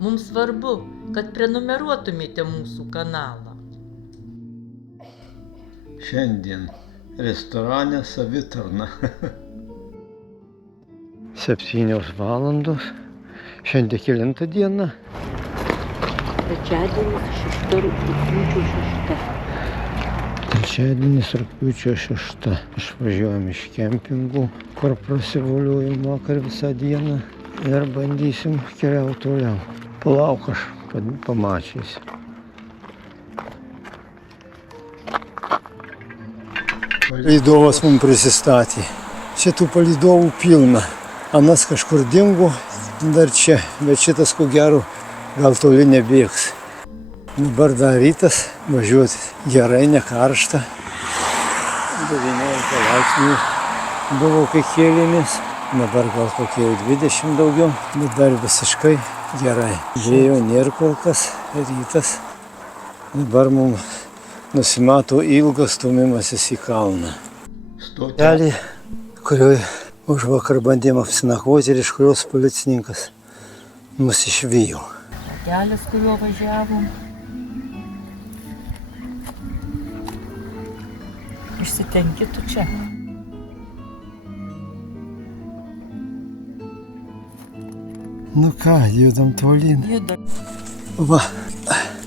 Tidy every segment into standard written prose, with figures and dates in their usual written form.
Mums svarbu, kad prenumeruotumėte mūsų kanalą. Šiandien restorane savitarna. 7 valandos. Šiandien kelinta diena. Trečiadienis 6 rugpjūčio 6. Trečiadienis rugpjūčio 6. Išvažiuojam iš kempingų, kur prasivoliuojam vakar visą dieną ir bandysim keliauti toliau. Palauk, aš pamačiusi. Palydovas mums prisistatė. Šitų palydovų pilna. Anas kažkur dingo dar čia, bet šitas ko gero gal toli nebėgs. Dabar dar rytas, važiuoti gerai, ne karšta. 19 laipsnių buvo, kai kėlėmės. Dabar gal kokie 20 daugiau, bet dar visiškai gerai. Vėjo nėra kol kas, rytas. Dabar mums nusimato ilgas stumimasis į kalną. Stotelė, kurioje už vakar bandėm apsinakvoti ir iš kurios policininkas mus išvijo. Kelias, kuriuo važiavom. Išsitenki tu čia. Nu ką, judam tolyn. Judam. Va,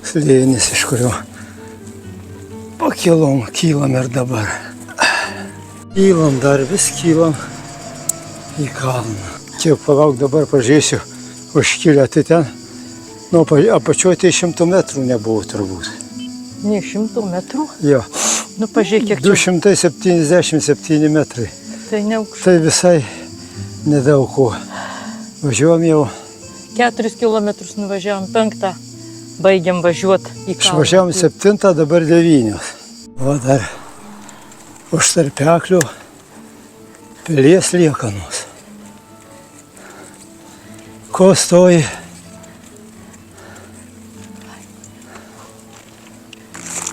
slėnis, iš kurio pakilom, kylam ir dabar. Kylam, dar vis kylam į kalną. Kiek palauk, dabar pažiūrėsiu, užkilę, tai ten nuo apačioje tai 100 metrų nebuvo turbūt. Ne 100 metrų? Jo. Nu, pažiūrėk, kiek čia. 277 metrai. Tai neaukšta. Tai visai nedaug ko. Važiuojam jau. 4 kilometrus nuvažiavom, 5 baigiam važiuoti į kalną. Išvažiavom 7, dabar 9. O dar už tarpeklio pilies liekanos. Ko stoji?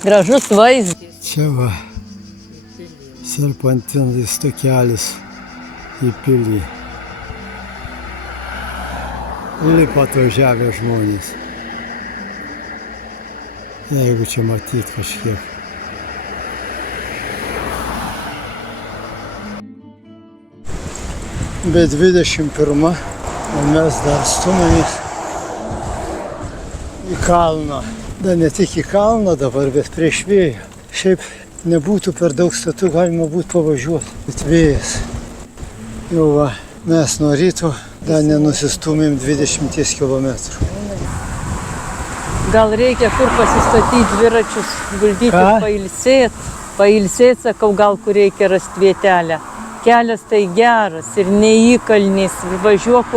Gražus vaizdas. Čia va, serpantinis takelis į pilį. Lipa atvažiavę žmonės. Jeigu čia matyt kažkiek. Bet 21, o mes dar stumėmės į kalną. Da ne tik į kalną dabar, bet prieš vėją. Šiaip nebūtų per daug statų, galima būtų pavažiuoti. Bet vėjas. Jau va, mes nuo ryto dar nenusistumėm 20 kilometrų. Gal reikia kur pasistatyti dviračius, guldyti, pailsėt, sakau, gal kur reikia rasti vietelę. Kelias tai geras ir neįkalnis, važiuok,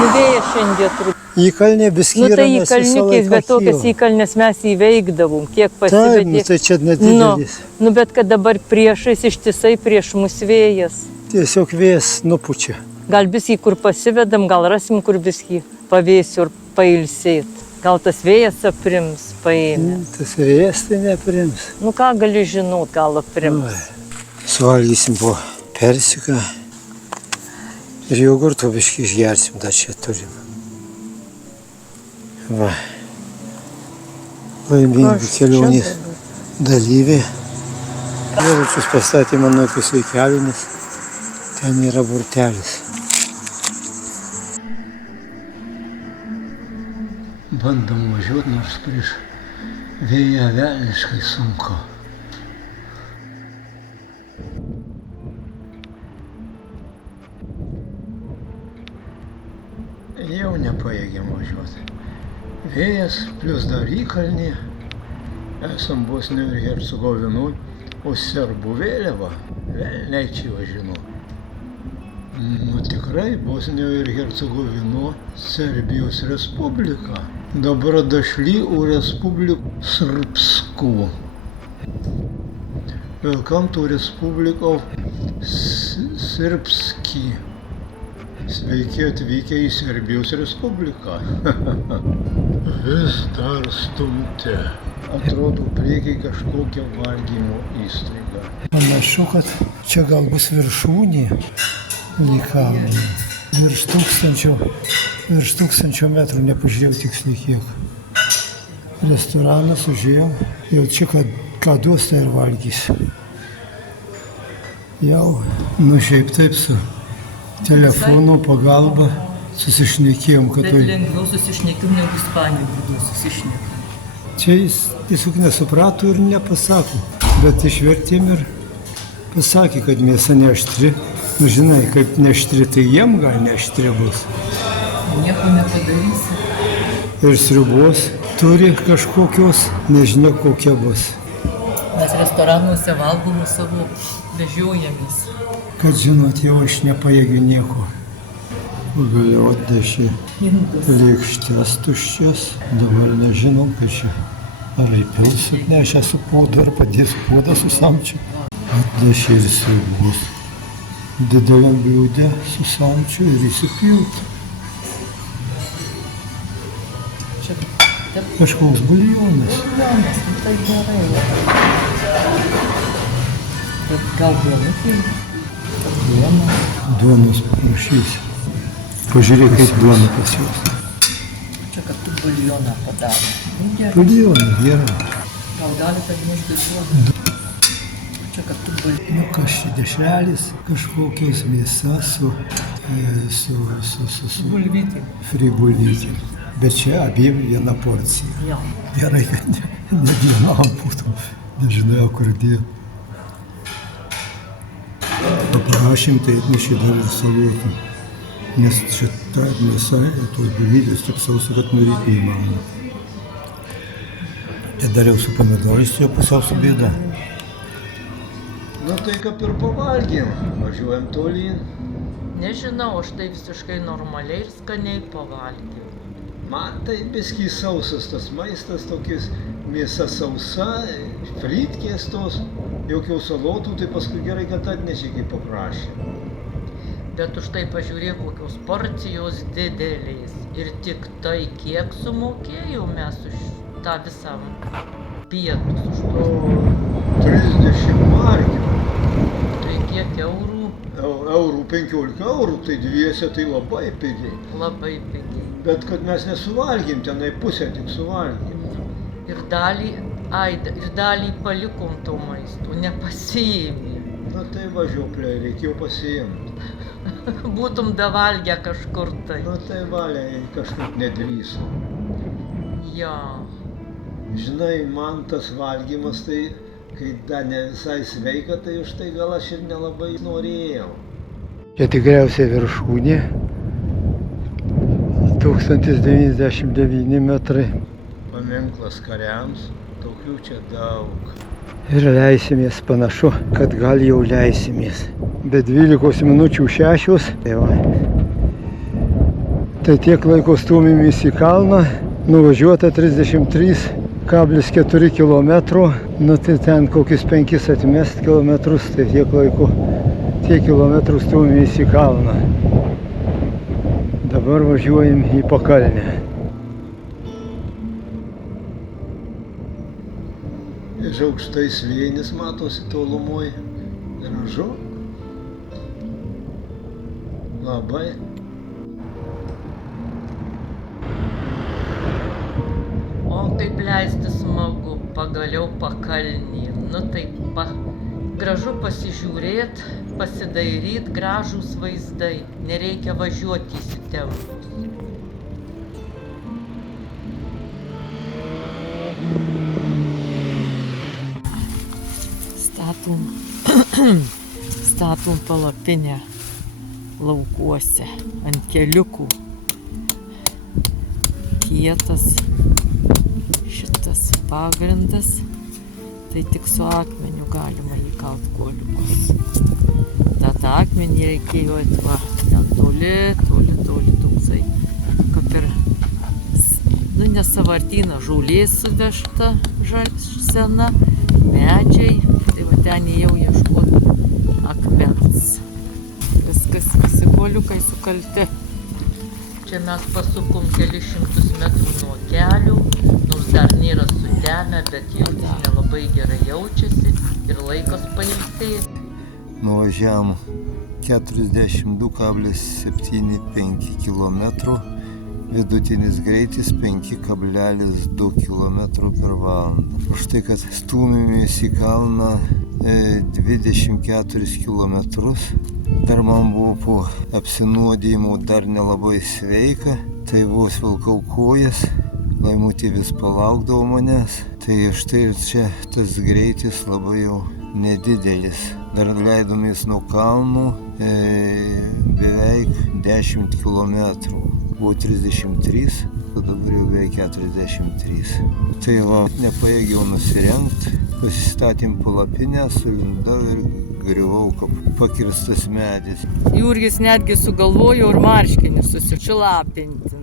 nuvėja šiandien trūk. Įkalnė biskyrą, nu, tai įkalniukės, bet tokias įkalnės mes įveikdavom, kiek pasivedė. Taip, nu, tai čia nedidelis. Nu, bet kad dabar priešais ištisai prieš mus vėjas. Tiesiog vėjas nupučia. Gal biskį kur pasivedam, gal rasim kur biskį pavėsiu ir pailsėt. Gal tas vėjas aprims paėmė. Tas vėjas tai neaprims. Nu ką gali žinot, gal aprims. Suvalgysim po persiką ir jogurto biškį išgersim, dar čia turim. Va. Laimingų kelionės dalyviai. Dviračius pastatė mano tokius vaikelinis. Ten yra burtelis. Bandom važiuoti, nors prieš vėją velniškai sunku. Jau nepajėgiam važiuoti. Vėjas, plus dar įkalnė. Esam Bosnijoje ir Hercegovinoj, o serbų vėliava velniai čia važino. Nu tikrai, Bosnijoje ir Hercegovino, Serbijos Respublika. Dabar došli u Respubliku Srpsku. Welcome to Republic of Srpski. Sveiki atvykę į Serbijos Respubliką. Vis dar stumte. Atrodo, priekiai kažkokia valgymo įstaiga. Panašu, kad čia gal bus viršūnė į kalną. Virš tūkstančio metrų, nepažiūrėjau tiksliai kiek. Restoranas užėjom, jau čia ką duos, tai ir valgys. Jau, šiaip taip su telefono pagalba susišnekėjom, kad Bet lengviau susišnekėjom, negu Ispanijoj būdų susišnekėjom. čia jis tiesiog nesuprato ir nepasako, bet išvertėm ir pasakė, kad mėsa neaštri. Žinai, kaip neaštri, tai jiem gal neaštri bus. Nieko nepadarysi. Ir sriubos turi kažkokios, nežinia kokia bus. Mes restoranuose valgom savo, vežiojamės. Kad žinot, jau aš nepajėgiu nieko. Pagaliau atnešė lėkštės tuščias, dabar nežinom, kad čia ar įpils atnešę su puodu, ar padės puodą su samčiu. Atnešė ir sriubos. Dideliam bliūdė su samčiu ir įsipilt. Kažkoks buljonas. Tai gerai. Bet gal duonutė? Duonos paprašysiu. Pažiūrėk, kaip duona pas juos. Čia kad tu buljoną padarė. Buljonas, gerai. Gal gali padnešti duoną? Čia kad tu buljoną. Kas čia dešrelis, kažkokios mėsa su Bulvytė. fribulvytė. Bet čia abiem viena porcija. Jo. Gerai, kad ne vienam būtų, nežinau, kur dėti. Paprašym, tai atnešė dar ir salotų. Nes čia ta mėsa, tos bulvytės taip sausa, kad nuryti neįmanoma. Tai dariau su pomidorais, čia pusiau su bėda. Tai kaip ir pavalgėm, važiuojam tolyn. Nežinau, aš tai visiškai normaliai ir skaniai pavalgiau. Man tai biskį sausas tas maistas, tokias mėsa sausa, fritkės tos, jokių salotų, tai paskui gerai, kad atnešė, kaip paprašė. Bet už tai pažiūrėk, kokios porcijos didelės. Ir tik tai, kiek sumokėjau mes už tą visą pietus už tuos. 30 markių. Tai kiek eurų? Eurų 15 eurų, tai dviese tai labai pigiai. Labai pigiai. Bet kad mes nesuvalgėm, tenai pusę tik suvalgėm. Ir dalį palikom to maisto, nepasiėmėm. Tai važiuoklė, reikėjo pasiimti. Būtum davalgę kažkur tai. Tai valiai kažkaip nedrįso. Ja. Žinai, man tas valgymas, tai kai dar ne visai sveika, tai už tai gal aš ir nelabai norėjau. Čia tikriausiai viršūnė. 1099 metrai. Paminklas kariams, tokių čia daug. Ir leisimės, panašu, kad gal jau leisimės. Be 12 minučių 6. Tai tiek laiko stumėmės į kalną. Nuvažiuota 33,4 km. Tai ten kokius 5 atmest kilometrus, tai tiek laiko, tiek kilometrų stumėmės į kalną. Dabar važiuojam į pakalnę. Iš aukštai slėnis matosi tolumoj. Gražu. Labai. O kaip leisti smagu, pagaliau pakalnį. Taip gražu pasižiūrėt, pasidairyt, gražūs vaizdai. Nereikia važiuoti įsitempus. Statom palapinę laukuose ant keliukų. Kietas šitas pagrindas, tai tik su akmeniu galima įkalt kuoliukus. Tą akmenį reikėjo ten toli toksai, kaip ir, ne sąvartyna, žolės suvežta sena, medžiai. Tai va ten jau ieškoti akmens. Viskas, visi kuoliukai sukalti. Čia mes pasukom kelis šimtus metrų nuo kelių, nors dar nėra sutemę, bet jau nelabai gerai jaučiasi ir laikas pailsėti. nuvažiavom 42,75 km, vidutinis greitis 5,2 km per valandą. Už tai, kad stūmėmės į kalną 24 km, dar man buvo po apsinuodijimo dar nelabai sveika, tai vos vilkau kojas, Laimutė vis palaukdavo manęs, tai štai ir čia tas greitis labai jau nedidelis. Dar leidomės nuo kalnų beveik 10 km, buvo 33, dabar jau beveik 43. Tai va, nepajėgiau nusirengti, pasistatėm palapinę, sulindau ir griuvau kaip pakirstas medis. Jurgis netgi sugalvojo ir marškinius susišlapinti.